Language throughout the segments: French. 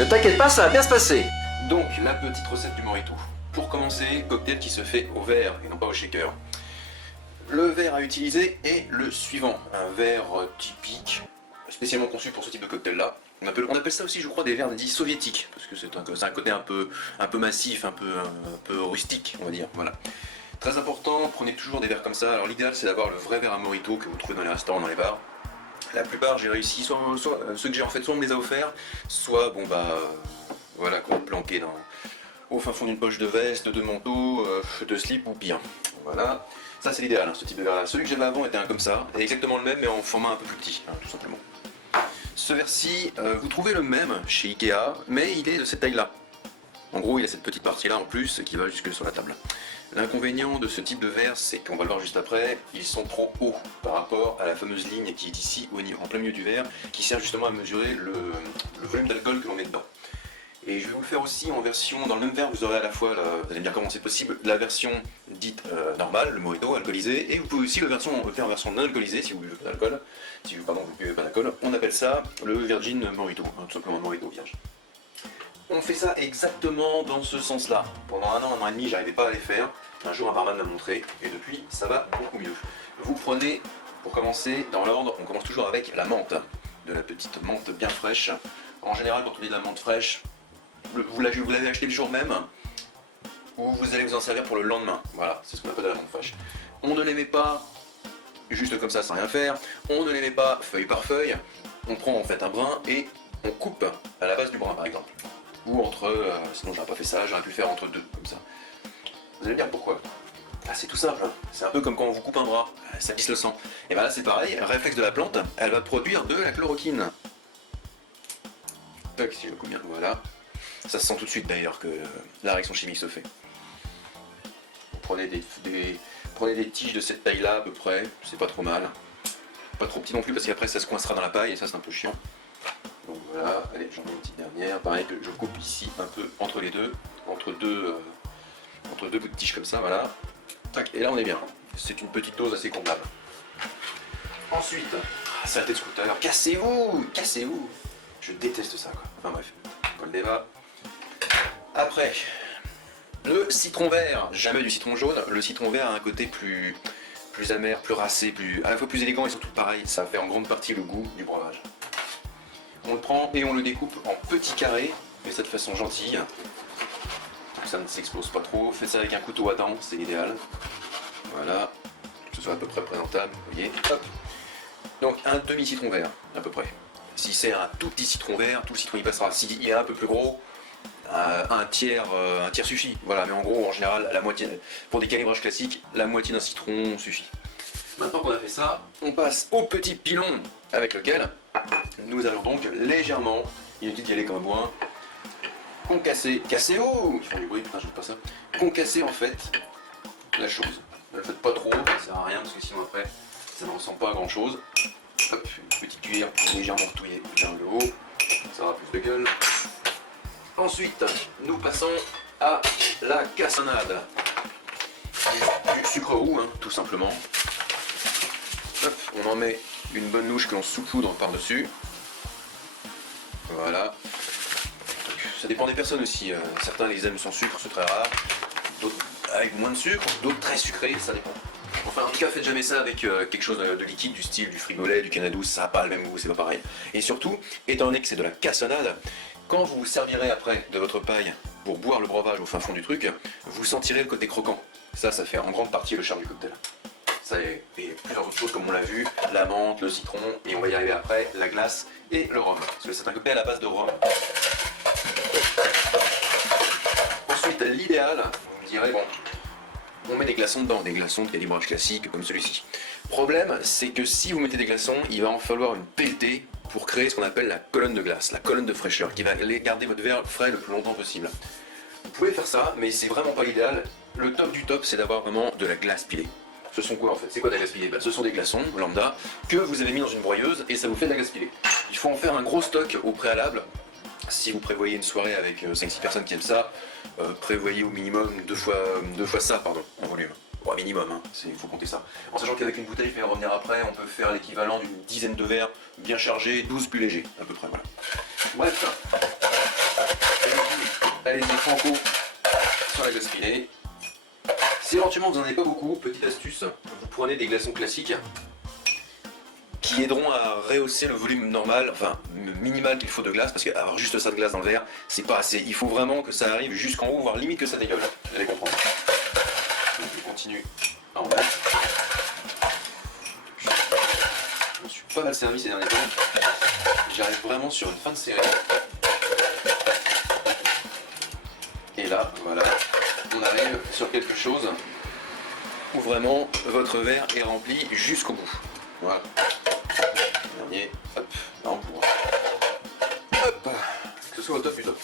Ne t'inquiète pas, ça va bien se passer. Donc, la petite recette du mojito. Pour commencer, cocktail qui se fait au verre et non pas au shaker. Le verre à utiliser est le suivant. Un verre typique, spécialement conçu pour ce type de cocktail-là. On appelle ça aussi, je crois, des verres dits soviétiques, parce que c'est un côté un peu massif, un peu rustique, on va dire. Voilà. Très important, prenez toujours des verres comme ça. Alors l'idéal, c'est d'avoir le vrai verre à mojito que vous trouvez dans les restaurants, dans les bars. La plupart, j'ai réussi, soit ceux que j'ai en fait, soit on me les a offerts, soit bon bah voilà, qu'on planqué au fin fond d'une poche de veste, de manteau, de slip ou pire. Voilà, ça c'est l'idéal, hein, ce type de verre-là. Celui que j'avais avant était un comme ça, et exactement le même mais en format un peu plus petit, hein, tout simplement. Ce verre-ci, vous trouvez le même chez Ikea, mais il est de cette taille-là. En gros, il a cette petite partie-là en plus qui va jusque sur la table. L'inconvénient de ce type de verre, c'est qu'on va le voir juste après, ils sont trop hauts par rapport à la fameuse ligne qui est ici en plein milieu du verre, qui sert justement à mesurer le volume d'alcool que l'on met dedans. Et je vais vous le faire aussi en version, dans le même verre, vous aurez à la fois, vous allez me dire comment c'est possible, la version dite normale, le mojito alcoolisé, et vous pouvez aussi le faire en version non alcoolisée si vous buvez pas d'alcool, si vous buvez pas d'alcool. On appelle ça le Virgin Mojito, hein, tout simplement un mojito vierge. On fait ça exactement dans ce sens-là. Pendant un an et demi, j'arrivais pas à les faire. Un jour, un barman m'a montré, et depuis, ça va beaucoup mieux. Vous prenez, pour commencer, dans l'ordre, on commence toujours avec la menthe. De la petite menthe bien fraîche. En général, quand on dit de la menthe fraîche, vous l'avez acheté le jour même, ou vous allez vous en servir pour le lendemain. Voilà, c'est ce qu'on appelle de la menthe fraîche. On ne les met pas juste comme ça sans rien faire. On ne les met pas feuille par feuille. On prend en fait un brin et on coupe à la base du brin, par exemple. Ou entre, sinon j'aurais pas fait ça, j'aurais pu faire entre deux, comme ça. Vous allez me dire pourquoi? Ah, c'est tout simple, hein. C'est un peu comme quand on vous coupe un bras, ça glisse le sang. Et bien là c'est pareil, réflexe de la plante, elle va produire de la chloroquine. Tac, si je le coupe bien, voilà. Ça se sent tout de suite d'ailleurs que la réaction chimique se fait. Vous prenez des tiges de cette taille-là à peu près, c'est pas trop mal. Pas trop petit non plus parce qu'après ça se coincera dans la paille et ça c'est un peu chiant. Donc voilà, allez, j'en mets une petite dernière. Pareil que je coupe ici un peu entre les deux, entre deux bouts de tige comme ça, voilà. Tac, et là on est bien. C'est une petite dose assez convenable. Ensuite, saleté de scooter, cassez-vous, cassez-vous. Je déteste ça quoi. Enfin bref, pas le débat. Après, le citron vert, jamais du citron jaune. Le citron vert a un côté plus amer, plus racé, à la fois plus élégant et surtout pareil, ça fait en grande partie le goût du breuvage. On le prend et on le découpe en petits carrés, mais ça de façon gentille. Ça ne s'explose pas trop. Faites ça avec un couteau à dents, c'est l'idéal. Voilà, que ce soit à peu près présentable, vous voyez. Hop. Donc un demi-citron vert, à peu près. Si c'est un tout petit citron vert, tout le citron y passera. S'il est un peu plus gros, un tiers suffit. Voilà, mais en gros, en général, la moitié, pour des calibrages classiques, la moitié d'un citron suffit. Maintenant qu'on a fait ça, on passe au petit pilon avec lequel nous allons donc légèrement, inutile d'y aller comme un bourrin, concasser, cassez-vous, ils font du bruit, putain je veux pas ça, concasser en fait la chose. Ne le faites pas trop, ça sert à rien parce que sinon après ça ne ressemble pas à grand chose. Hop, une petite cuillère légèrement retournée vers le haut, ça aura plus de gueule. Ensuite, nous passons à la cassonade. Du sucre roux, hein, tout simplement. Hop, on en met une bonne louche que l'on saupoudre par-dessus. Voilà. Ça dépend des personnes aussi. Certains les aiment sans sucre, c'est très rare. D'autres avec moins de sucre, d'autres très sucrés, ça dépend. Enfin, en tout cas, faites jamais ça avec quelque chose de liquide, du style du frigolet, du canadou, ça n'a pas le même goût, c'est pas pareil. Et surtout, étant donné que c'est de la cassonade, quand vous vous servirez après de votre paille pour boire le breuvage au fin fond du truc, vous sentirez le côté croquant. Ça fait en grande partie le charme du cocktail. Ça et plusieurs autres choses comme on l'a vu, la menthe, le citron, et on va y arriver après, la glace et le rhum. Parce que c'est un cocktail à la base de rhum. Ensuite, l'idéal, vous me direz, bon, on met des glaçons dedans, des glaçons de calibrage classique comme celui-ci. Problème, c'est que si vous mettez des glaçons, il va en falloir une pelletée pour créer ce qu'on appelle la colonne de glace, la colonne de fraîcheur, qui va garder votre verre frais le plus longtemps possible. Vous pouvez faire ça, mais c'est vraiment pas l'idéal. Le top du top, c'est d'avoir vraiment de la glace pilée. Ce sont quoi en fait? C'est quoi de la glace pilée? Ce sont des glaçons lambda que vous avez mis dans une broyeuse et ça vous fait de la glace pilée. Il faut en faire un gros stock au préalable. Si vous prévoyez une soirée avec 5-6 personnes qui aiment ça, prévoyez au minimum deux fois ça en volume. Bon, minimum, hein, il faut compter ça. En sachant qu'avec une bouteille, je vais y revenir après, on peut faire l'équivalent d'une dizaine de verres bien chargés, 12 plus légers, à peu près, voilà. Bref, allez-y franco sur la glace pilée. Si éventuellement vous n'en avez pas beaucoup, petite astuce, vous prenez des glaçons classiques qui aideront à rehausser le volume normal, enfin minimal qu'il faut de glace, parce qu'avoir juste ça de glace dans le verre, c'est pas assez. Il faut vraiment que ça arrive jusqu'en haut, voire limite que ça dégueule. Vous allez comprendre. Donc je continue à en mettre. Je me suis pas mal servi ces derniers temps. J'arrive vraiment sur une fin de série. Et là, voilà, on arrive sur quelque chose où vraiment votre verre est rempli jusqu'au bout. Voilà. Dernier, hop, là on pourra. Hop, que ce soit au top du top.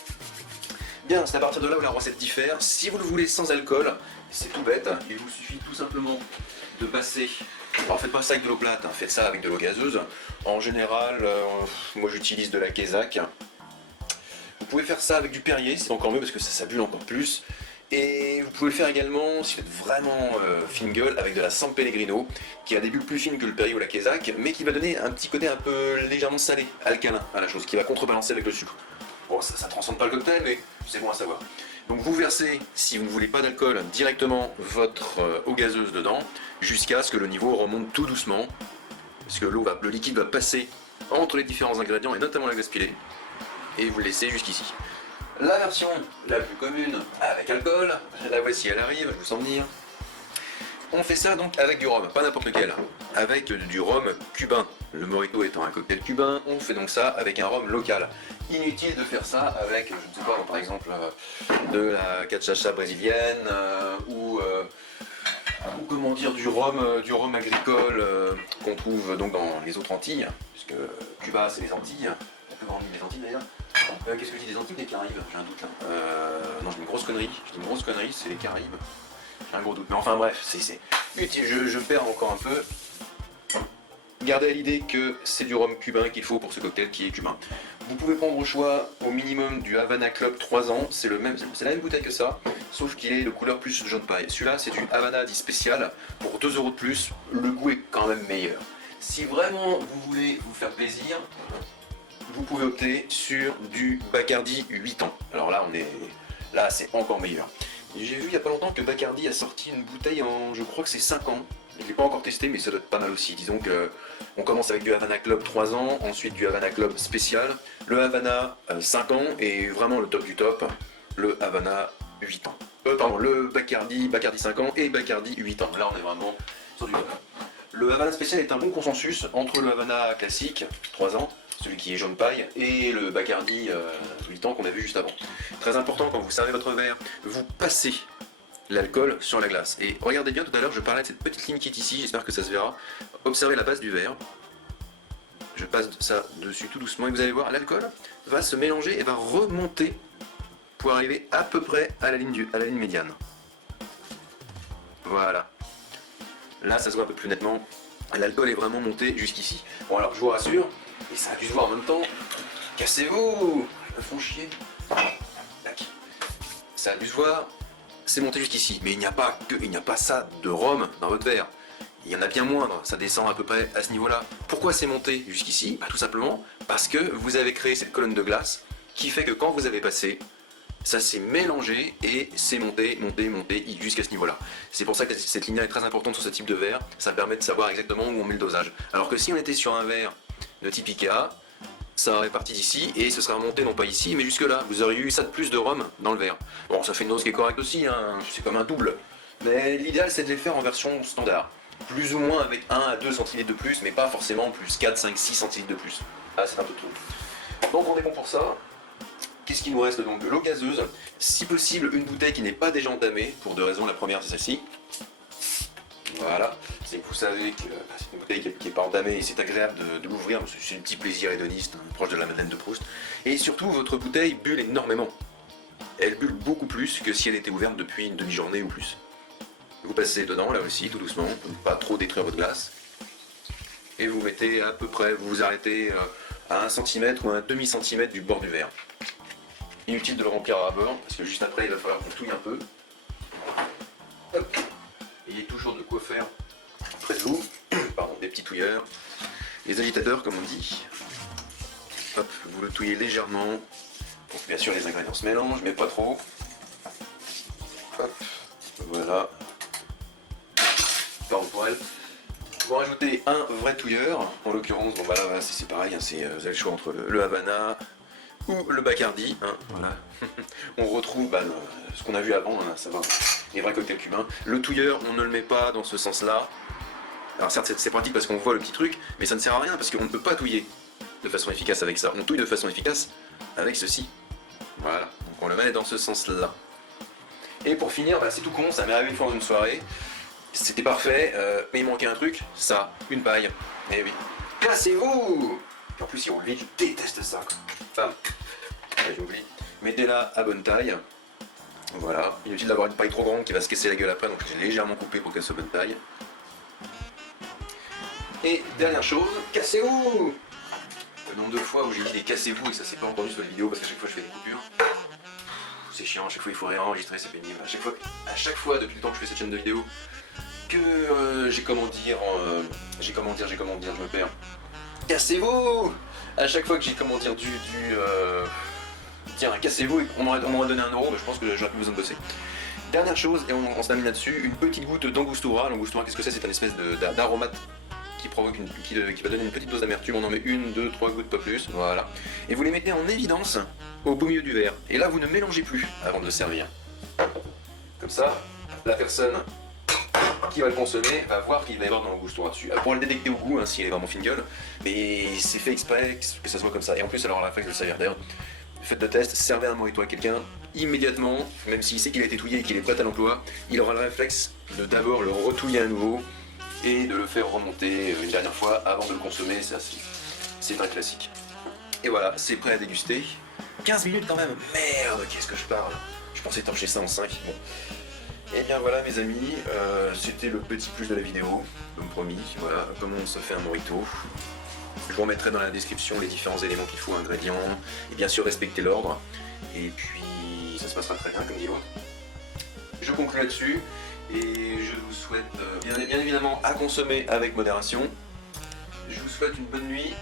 Bien, c'est à partir de là où la recette diffère. Si vous le voulez sans alcool, c'est tout bête. Il vous suffit tout simplement de passer. Alors faites pas ça avec de l'eau plate, hein. Faites ça avec de l'eau gazeuse. En général, moi j'utilise de la Kézak. Vous pouvez faire ça avec du Perrier, c'est encore mieux parce que ça bulle encore plus. Et vous pouvez le faire également, si vous êtes vraiment fine gueule, avec de la San Pellegrino, qui a des bulles plus fines que le Perrier ou la Kézak, mais qui va donner un petit côté un peu légèrement salé, alcalin à la chose, qui va contrebalancer avec le sucre. Bon, ça transcende pas le cocktail, mais c'est bon à savoir. Donc vous versez, si vous ne voulez pas d'alcool, directement votre eau gazeuse dedans, jusqu'à ce que le niveau remonte tout doucement, parce que le liquide va passer entre les différents ingrédients, et notamment la glace pilée, et vous le laissez jusqu'ici. La version la plus commune avec alcool, la voici, elle arrive, je vous sens venir. On fait ça donc avec du rhum, pas n'importe lequel, avec du rhum cubain. Le mojito étant un cocktail cubain, on fait donc ça avec un rhum local. Inutile de faire ça avec, je ne sais pas, par exemple, de la cachaça brésilienne ou comment dire, du rhum agricole qu'on trouve donc dans les autres Antilles, puisque Cuba c'est les Antilles, la plus grande île des Antilles d'ailleurs. Qu'est-ce que je dis des Antilles, des Caraïbes? J'ai un doute là. Non, je dis une grosse connerie, c'est les Caraïbes. J'ai un gros doute, mais enfin bref, c'est utile, je perds encore un peu. Gardez à l'idée que c'est du rhum cubain qu'il faut pour ce cocktail qui est cubain. Vous pouvez prendre au choix au minimum du Havana Club 3 ans, c'est la même bouteille que ça, sauf qu'il est de couleur plus jaune paille. Celui-là c'est du Havana dit spécial, pour 2 € de plus, le goût est quand même meilleur. Si vraiment vous voulez vous faire plaisir, vous pouvez opter sur du Bacardi 8 ans. Alors là c'est encore meilleur. J'ai vu il n'y a pas longtemps que Bacardi a sorti une bouteille en, je crois que c'est 5 ans. Je ne l'ai pas encore testé, mais ça doit être pas mal aussi. Disons que on commence avec du Havana Club 3 ans, ensuite du Havana Club spécial, le Havana 5 ans, et vraiment le top du top, le Havana 8 ans. Pardon, le Bacardi 5 ans et Bacardi 8 ans. Là on est vraiment sur du top. Le Havana spécial est un bon consensus entre le Havana classique, 3 ans, celui qui est jaune paille, et le Bacardi 8 ans qu'on a vu juste avant. Très important, quand vous servez votre verre, vous passez l'alcool sur la glace. Et regardez bien, tout à l'heure je parlais de cette petite ligne qui est ici, j'espère que ça se verra. Observez la base du verre. Je passe ça dessus tout doucement et vous allez voir, l'alcool va se mélanger et va remonter pour arriver à peu près à la ligne médiane. Voilà. Là ça se voit un peu plus nettement. L'alcool est vraiment monté jusqu'ici. Bon alors je vous rassure, et ça a dû se voir en même temps. Cassez-vous! Ils me font chier. Tac. Ça a dû se voir. C'est monté jusqu'ici, mais il n'y a pas ça de rhum dans votre verre. Il y en a bien moindre, ça descend à peu près à ce niveau-là. Pourquoi c'est monté jusqu'ici? Tout simplement parce que vous avez créé cette colonne de glace qui fait que quand vous avez passé, ça s'est mélangé et c'est monté jusqu'à ce niveau-là. C'est pour ça que cette ligne est très importante sur ce type de verre, ça permet de savoir exactement où on met le dosage. Alors que si on était sur un verre de type Ikea, ça aurait parti d'ici et ce serait remonté non pas ici mais jusque là, vous auriez eu ça de plus de rhum dans le verre. Bon, ça fait une dose qui est correcte aussi, hein. C'est comme un double, mais l'idéal c'est de les faire en version standard, plus ou moins avec 1 à 2 centilitres de plus, mais pas forcément plus 4, 5, 6 centilitres de plus. Ah, c'est un peu trop. Donc on est bon pour ça. Qu'est-ce qu'il nous reste donc? De l'eau gazeuse, si possible une bouteille qui n'est pas déjà entamée, pour 2 raisons. La première c'est celle-ci. Voilà, c'est que vous savez que c'est une bouteille qui n'est pas entamée et c'est agréable de l'ouvrir, c'est un petit plaisir hédoniste, hein, proche de la Madeleine de Proust. Et surtout, votre bouteille bulle énormément. Elle bulle beaucoup plus que si elle était ouverte depuis une demi-journée ou plus. Vous passez dedans, là aussi, tout doucement, pour ne pas trop détruire votre glace. Et vous mettez à peu près, vous vous arrêtez à 1 cm ou à 1/2 cm du bord du verre. Inutile de le remplir à bord, parce que juste après, il va falloir qu'on touille un peu. Hop. Ayez toujours de quoi faire près de vous, pardon, des petits touilleurs, les agitateurs comme on dit. Hop, vous le touillez légèrement Bien sûr, les ingrédients se mélangent, mais pas trop. Hop, voilà. Pareil pour elle. On va rajouter un vrai touilleur. En l'occurrence, bon bah là, c'est pareil, hein, vous avez le choix entre le Havana ou le Bacardi. Hein, voilà. On retrouve ce qu'on a vu avant, hein, ça va, les vrais cocktails cubains. Le touilleur, on ne le met pas dans ce sens-là. Alors certes, c'est pratique parce qu'on voit le petit truc, mais ça ne sert à rien parce qu'on ne peut pas touiller de façon efficace avec ça. On touille de façon efficace avec ceci. Voilà, donc on le met dans ce sens-là. Et pour finir, c'est tout con, ça m'est arrivé une fois dans une soirée. C'était parfait, mais il manquait un truc, ça, une paille. Eh oui. Cassez-vous! En plus, il roule vite, je déteste ça. Enfin, j'oublie. Mettez-la à bonne taille. Voilà. Inutile d'avoir une paille trop grande qui va se casser la gueule après, donc j'ai légèrement coupé pour qu'elle soit bonne taille. Et dernière chose, cassez-vous! Le nombre de fois où j'ai dit des cassez-vous et que ça s'est pas entendu sur les vidéos parce qu'à chaque fois je fais des coupures. C'est chiant, à chaque fois il faut réenregistrer, c'est pénible. À chaque fois depuis le temps que je fais cette chaîne de vidéos, que j'ai comment dire, je me perds. Cassez-vous! À chaque fois que j'ai comment dire tiens, cassez-vous et on m'aurait donné 1 euro, je pense que j'aurais plus besoin de bosser. Dernière chose, et on se termine là-dessus, une petite goutte d'angostura. L'angostura, qu'est-ce que c'est? C'est une espèce d'aromate qui provoque qui va donner une petite dose d'amertume. On en met 1, 2, 3 gouttes, pas plus. Voilà. Et vous les mettez en évidence au beau milieu du verre. Et là, vous ne mélangez plus avant de le servir. Comme ça, la personne qui va le consommer va voir qu'il va y avoir de l'angostura dessus. Elle pourra le détecter au goût, hein, s'il est vraiment fine gueule, mais c'est fait exprès que ça soit comme ça. Et en plus, alors à la fin, je vais le servir. D'ailleurs, faites le test, servez un mojito à quelqu'un, immédiatement, même s'il sait qu'il a été touillé et qu'il est prêt à l'emploi, il aura le réflexe de d'abord le retouiller à nouveau et de le faire remonter une dernière fois avant de le consommer. C'est très classique. Et voilà, c'est prêt à déguster. 15 minutes quand même. Merde, qu'est-ce que je parle? Je pensais torcher ça en 5. Bon. Et bien voilà mes amis, c'était le petit plus de la vidéo, comme promis. Voilà comment on se fait un mojito. Je vous remettrai dans la description les différents éléments qu'il faut, ingrédients, et bien sûr respecter l'ordre. Et puis ça se passera très bien comme dit l'autre. Je conclue là-dessus et je vous souhaite bien évidemment à consommer avec modération. Je vous souhaite une bonne nuit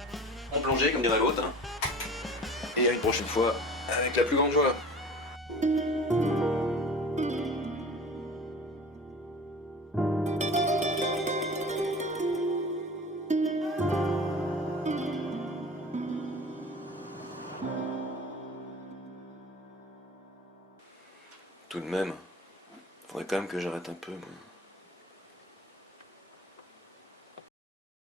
en plongée comme dirait l'autre. Et à une prochaine fois avec la plus grande joie. Tout de même, faudrait quand même que j'arrête un peu, moi.